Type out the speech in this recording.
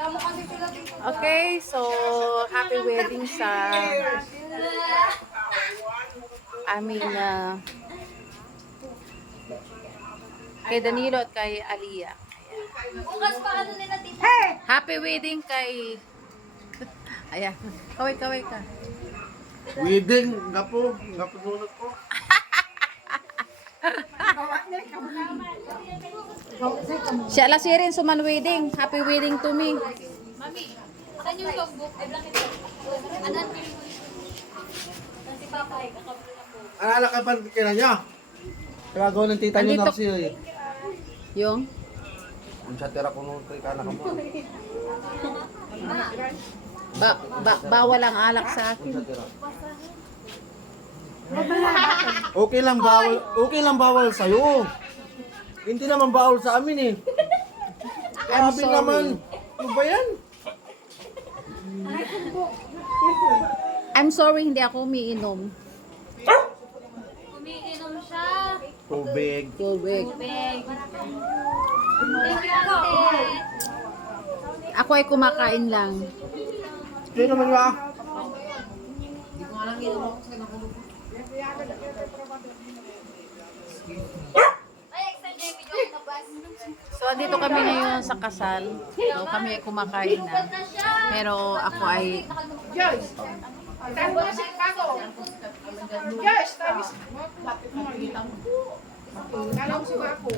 Okay, so happy wedding sa aming kay Danilo at kay Aliyah. Bukas pa ano nila tita? Happy wedding kay ayan, kaway-kaway ka. Wedding, gapo sunod po. Siya la si rin suman wedding. Happy wedding to me. Mami, saan yung logbook? Ay, bakit ito? Anan ko yung si Papa ay kakablo na po. Alala ka pa kailan niya? Kagagawa ng tita niyo Andito. na siya eh. Yung Ang chatera ko nung kay kana ka mo. bawal ang alak sa akin. Chatera. Okay lang bawal sa iyo. Hindi naman bawal sa amin eh. I'm Grabe sorry. naman. Ano ba yan? I'm sorry, hindi ako umiinom. Umiinom siya. Tubig. Tubig. Thank you, ate. Ako ay kumakain lang. Sino naman ba? Ay, extend yung video na bus. So, andito kami ngayon sa kasal. So, kami ay kumakain na. Na siya. Pero ako ay Yes, tapos bakit mo nakikita mo? Kala ko si Bako.